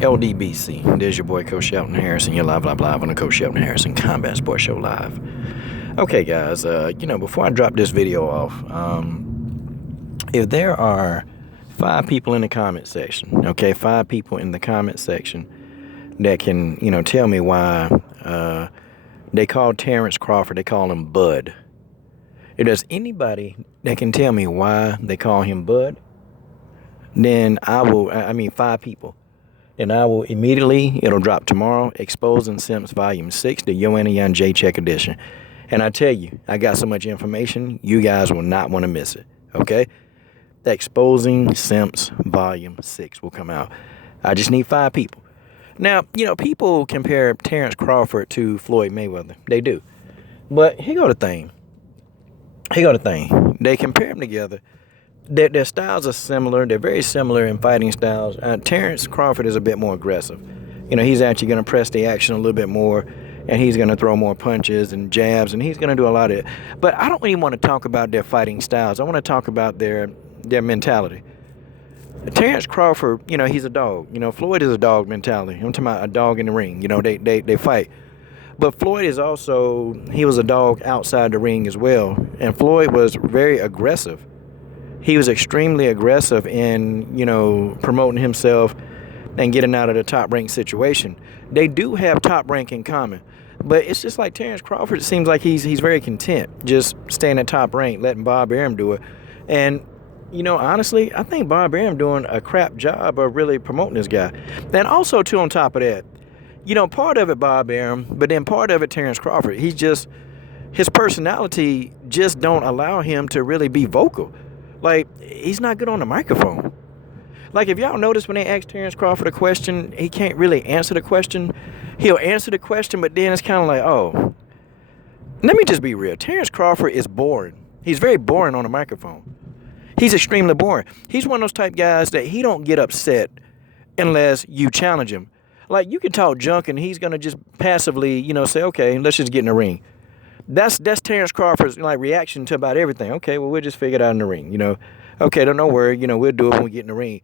LDBC. There's your boy Coach Shelton Harrison. You're live on the Coach Shelton Harrison Combat Sports Show live. Okay, guys. Before I drop this video off, if there are 5 people in the comment section, okay, 5 people in the comment section that can, tell me why they call Terence Crawford, they call him Bud. If there's anybody that can tell me why they call him Bud, then 5 people. And I will immediately, it'll drop tomorrow, Exposing Simps Volume 6, the Yoanna Young J Check Edition. And I tell you, I got so much information, you guys will not want to miss it, okay? The Exposing Simps Volume 6 will come out. I just need 5 people. Now, people compare Terence Crawford to Floyd Mayweather. They do. But here go the thing. They compare them together. Their styles are similar. They're very similar in fighting styles. Terence Crawford is a bit more aggressive. He's actually going to press the action a little bit more, and he's going to throw more punches and jabs, and he's going to do a lot of it. But I don't really want to talk about their fighting styles. I want to talk about their mentality. Terence Crawford, he's a dog. Floyd is a dog mentality. I'm talking about a dog in the ring. They fight. But Floyd he was a dog outside the ring as well. And Floyd was very aggressive. He was extremely aggressive in, promoting himself and getting out of the top rank situation. They do have top rank in common. But it's just like Terence Crawford, it seems like he's very content just staying at top rank, letting Bob Arum do it. And, honestly, I think Bob Arum doing a crap job of really promoting this guy. And also, too, on top of that, part of it Bob Arum, but then part of it Terence Crawford. His personality just don't allow him to really be vocal. Like, he's not good on the microphone. Like, if y'all notice when they ask Terence Crawford a question, he can't really answer the question. He'll answer the question, but then it's kind of like, oh. Let me just be real. Terence Crawford is boring. He's very boring on the microphone. He's extremely boring. He's one of those type guys that he don't get upset unless you challenge him. Like, you can talk junk and he's going to just passively, say, okay, let's just get in the ring. That's Terence Crawford's reaction to about everything. Okay, well, we'll just figure it out in the ring, Okay, don't worry, we'll do it when we get in the ring.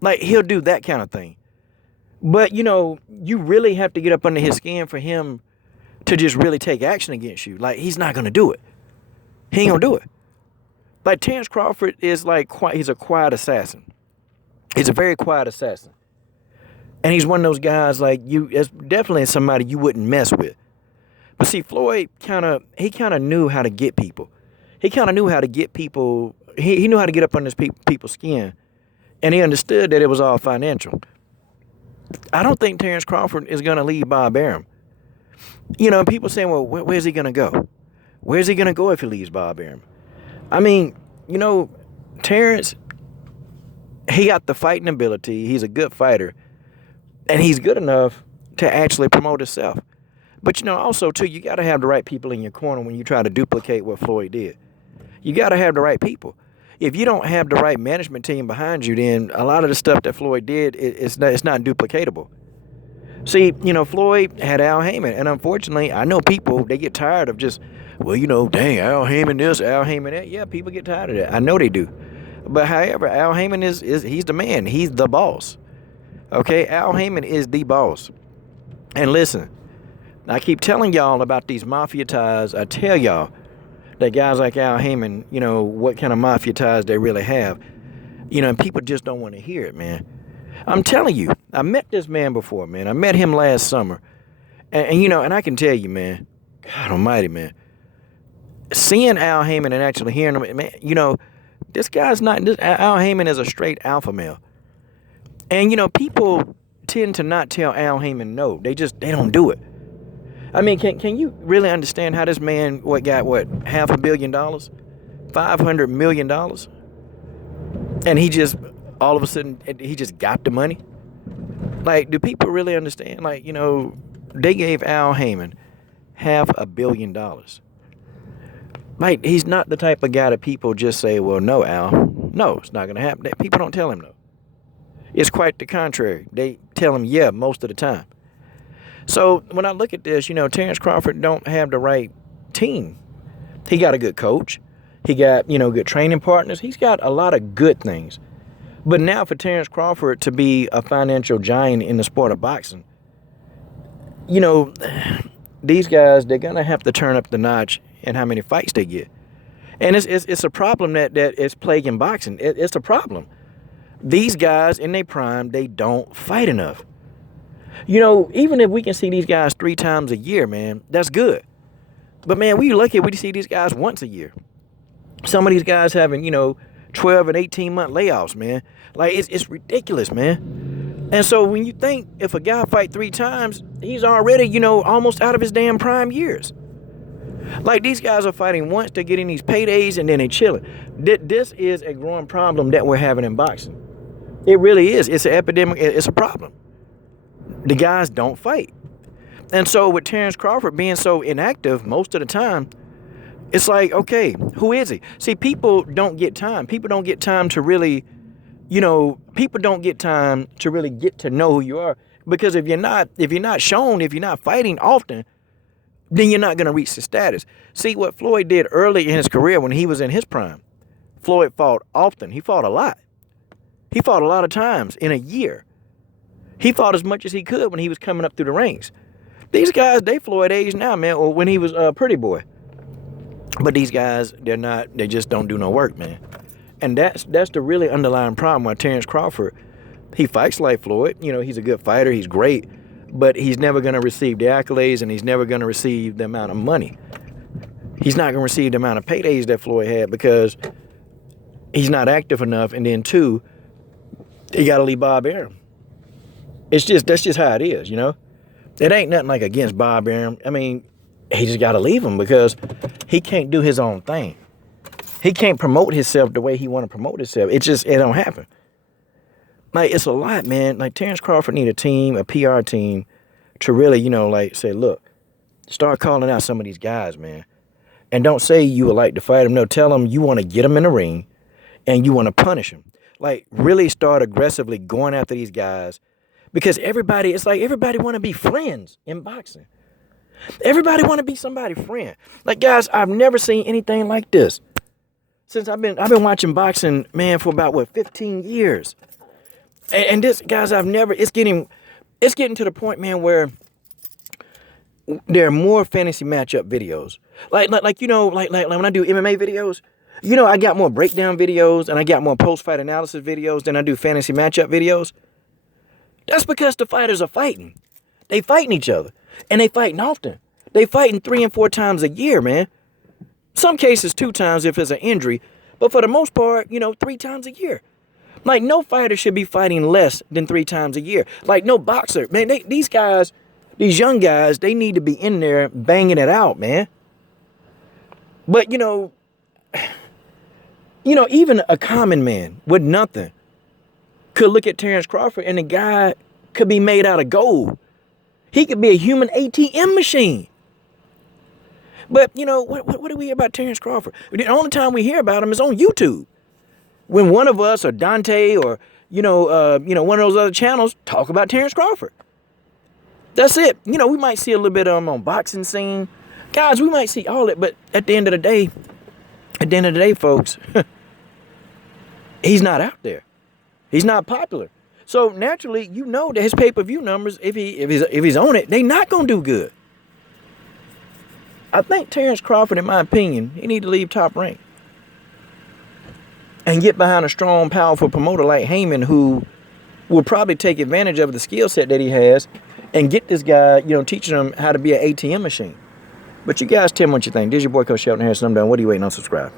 Like, he'll do that kind of thing. But, you really have to get up under his skin for him to just really take action against you. Like, he's not going to do it. He ain't going to do it. Like, Terence Crawford is he's a quiet assassin. He's a very quiet assassin. And he's one of those guys, it's definitely somebody you wouldn't mess with. But see, Floyd kind of knew how to get people. He kind of knew how to get people. He knew how to get up under people's skin. And he understood that it was all financial. I don't think Terence Crawford is going to leave Bob Arum. People saying, well, where's he going to go? Where's he going to go if he leaves Bob Arum? I mean, Terence, he got the fighting ability. He's a good fighter. And he's good enough to actually promote himself. But, also, too, you got to have the right people in your corner when you try to duplicate what Floyd did. You got to have the right people. If you don't have the right management team behind you, then a lot of the stuff that Floyd did, it's not duplicatable. See, Floyd had Al Heyman. And unfortunately, I know people, they get tired of just, well, dang, Al Heyman this, Al Heyman that. Yeah, people get tired of that. I know they do. But however, Al Heyman he's the man. He's the boss. Okay, Al Heyman is the boss. And listen, I keep telling y'all about these mafia ties. I tell y'all that guys like Al Heyman, what kind of mafia ties they really have. And people just don't want to hear it, man. I'm telling you, I met this man before, man. I met him last summer. And I can tell you, man, God almighty, man. Seeing Al Heyman and actually hearing him, man, this guy's not, Al Heyman is a straight alpha male. And, people tend to not tell Al Heyman no. They don't do it. I mean, can you really understand how this man got $500 million? $500 million? And he just, all of a sudden, he just got the money? Like, do people really understand? Like, they gave Al Heyman $500 million. Like, he's not the type of guy that people just say, well, no, Al. No, it's not going to happen. People don't tell him no. It's quite the contrary. They tell him yeah most of the time. So when I look at this, Terence Crawford don't have the right team. He got a good coach. He got, good training partners. He's got a lot of good things. But now for Terence Crawford to be a financial giant in the sport of boxing, you know, these guys, they're going to have to turn up the notch in how many fights they get. And it's a problem that is plaguing boxing. It's a problem. These guys in their prime, they don't fight enough. You know, even if we can see these guys 3 times a year, man, that's good. But, man, we lucky if we see these guys once a year. Some of these guys having, 12 and 18-month layoffs, man. Like, it's ridiculous, man. And so when you think if a guy fight 3 times, he's already, almost out of his damn prime years. Like, these guys are fighting once, they're getting these paydays, and then they're chilling. This is a growing problem that we're having in boxing. It really is. It's an epidemic. It's a problem. The guys don't fight. And so with Terence Crawford being so inactive most of the time, it's like, okay, who is he? See, people don't get time. People don't get time to really, people don't get time to really get to know who you are. Because if you're not shown, if you're not fighting often, then you're not going to reach the status. See, what Floyd did early in his career when he was in his prime, Floyd fought often. He fought a lot. He fought a lot of times in a year. He fought as much as he could when he was coming up through the ranks. These guys, they Floyd age now, man, or when he was a pretty boy. But these guys, they just don't do no work, man. And that's the really underlying problem why Terence Crawford, he fights like Floyd. He's a good fighter, he's great, but he's never going to receive the accolades, and he's never going to receive the amount of money. He's not going to receive the amount of paydays that Floyd had because he's not active enough, and then 2, he got to leave Bob Arum. That's just how it is, It ain't nothing like against Bob Arum. I mean, he just got to leave him because he can't do his own thing. He can't promote himself the way he want to promote himself. It don't happen. Like, it's a lot, man. Like, Terence Crawford need a team, a PR team, to really, say, look, start calling out some of these guys, man. And don't say you would like to fight them. No, tell them you want to get them in the ring and you want to punish them. Like, really start aggressively going after these guys. Because everybody want to be friends in boxing. Everybody want to be somebody's friend. Like, guys, I've never seen anything like this. Since I've been watching boxing, man, for about 15 years. And this, guys, it's getting to the point, man, where there are more fantasy matchup videos. Like when I do MMA videos, I got more breakdown videos and I got more post-fight analysis videos than I do fantasy matchup videos. That's because the fighters are fighting. They fighting each other. And they fighting often. They fighting 3 and 4 times a year, man. Some cases 2 times if it's an injury. But for the most part, 3 times a year. Like, no fighter should be fighting less than 3 times a year. Like, no boxer. Man, these guys, these young guys, they need to be in there banging it out, man. But, even a common man with nothing could look at Terence Crawford and the guy could be made out of gold. He could be a human ATM machine. But, what do we hear about Terence Crawford? The only time we hear about him is on YouTube. When one of us or Dante or, one of those other channels talk about Terence Crawford. That's it. We might see a little bit of him on boxing scene. Guys, we might see all that, but at the end of the day, folks, he's not out there. He's not popular. So naturally, that his pay-per-view numbers, if he's on it, they not gonna do good. I think Terence Crawford, in my opinion, he need to leave Top Rank and get behind a strong, powerful promoter like Heyman, who will probably take advantage of the skill set that he has and get this guy, teaching him how to be an ATM machine. But you guys tell me what you think. This is your boy, Coach Shelton Harrison. I'm done. What are you waiting on? Subscribe.